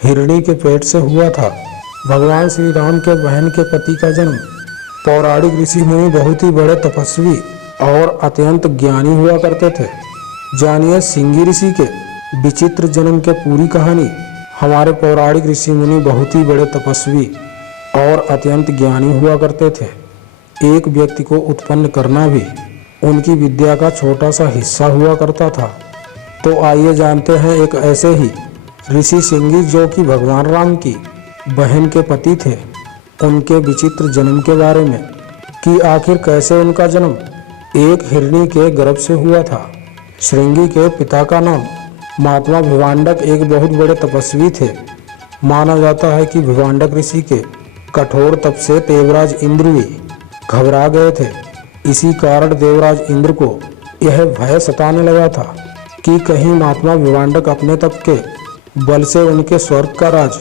हिरणी के पेट से हुआ था। भगवान श्री राम के बहन के पति का जन्म। पौराणिक ऋषि मुनि बहुत ही बड़े तपस्वी और अत्यंत ज्ञानी हुआ करते थे। जानिए सिंगी ऋषि के विचित्र जन्म के पूरी कहानी। हमारे पौराणिक ऋषि मुनि बहुत ही बड़े तपस्वी और अत्यंत ज्ञानी हुआ करते थे। एक व्यक्ति को उत्पन्न करना भी उनकी विद्या का छोटा सा हिस्सा हुआ करता था। तो आइए जानते हैं एक ऐसे ही ऋषि सिंगी जो कि भगवान राम की बहन के पति थे, उनके विचित्र जन्म के बारे में कि आखिर कैसे उनका जन्म एक हिरणी के गर्भ से हुआ था। श्रृंगी के पिता का नाम महात्मा भिवांडक एक बहुत बड़े तपस्वी थे। माना जाता है कि भिवांडक ऋषि के कठोर तप से देवराज इंद्र भी घबरा गए थे। इसी कारण देवराज इंद्र को यह भय सताने लगा था कि कहीं महात्मा भिवांडक अपने तप के बल से उनके स्वर्ग का राज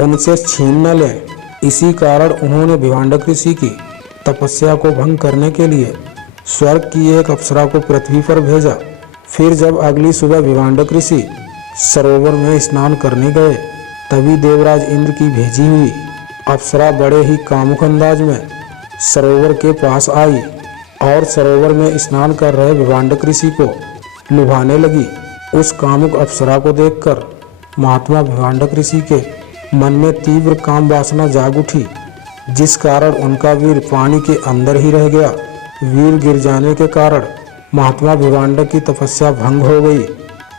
उनसे छीन न ले। इसी कारण उन्होंने भिवांडक ऋषि की तपस्या को भंग करने के लिए स्वर्ग की एक अप्सरा को पृथ्वी पर भेजा। फिर जब अगली सुबह भिवांडक ऋषि सरोवर में स्नान करने गए, तभी देवराज इंद्र की भेजी हुई अप्सरा बड़े ही कामुक अंदाज में सरोवर के पास आई और सरोवर में स्नान कर रहे भिवांडक ऋषि को लुभाने लगी। उस कामुक अप्सरा को देखकर महात्मा भिवांडक ऋषि के मन में तीव्र काम वासना जाग उठी, जिस कारण उनका वीर पानी के अंदर ही रह गया। वीर गिर जाने के कारण महात्मा भिवांडक की तपस्या भंग हो गई,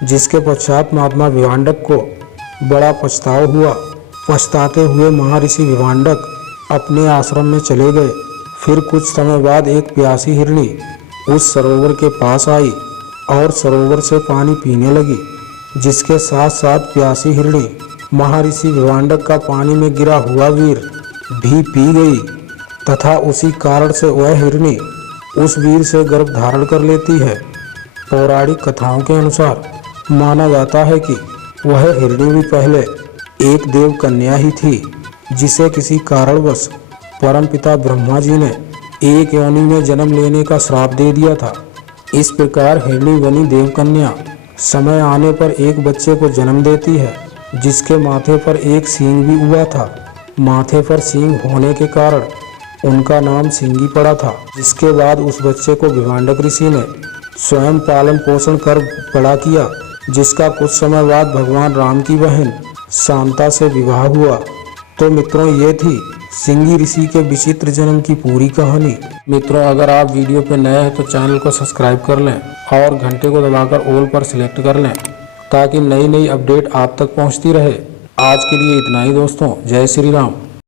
जिसके पश्चात महात्मा भिवांडक को बड़ा पछतावा हुआ। पछताते हुए महर्षि भिवांडक अपने आश्रम में चले गए। फिर कुछ समय बाद एक प्यासी हिरणी उस सरोवर के पास आई और सरोवर से पानी पीने लगी, जिसके साथ साथ प्यासी हिरणी महर्षि भिवांडक का पानी में गिरा हुआ वीर भी पी गई तथा उसी कारण से वह हिरणी उस वीर से गर्भ धारण कर लेती है। पौराणिक कथाओं के अनुसार माना जाता है कि वह हिरणी भी पहले एक देव कन्या ही थी, जिसे किसी कारणवश परमपिता ब्रह्मा जी ने एक योनि में जन्म लेने का श्राप दे दिया था। इस प्रकार हिरणी बनी देव कन्या समय आने पर एक बच्चे को जन्म देती है, जिसके माथे पर एक सींग भी हुआ था। माथे पर सींग होने के कारण उनका नाम सिंगी पड़ा था। जिसके बाद उस बच्चे को भिवांडक ऋषि ने स्वयं पालन पोषण कर बड़ा किया, जिसका कुछ समय बाद भगवान राम की बहन शांता से विवाह हुआ। तो मित्रों, ये थी सिंगी ऋषि के विचित्र जन्म की पूरी कहानी। मित्रों, अगर आप वीडियो पे नए हैं तो चैनल को सब्सक्राइब कर लें और घंटे को दबाकर ऑल पर सिलेक्ट कर लें, ताकि नई नई अपडेट आप तक पहुंचती रहे। आज के लिए इतना ही दोस्तों। जय श्री राम।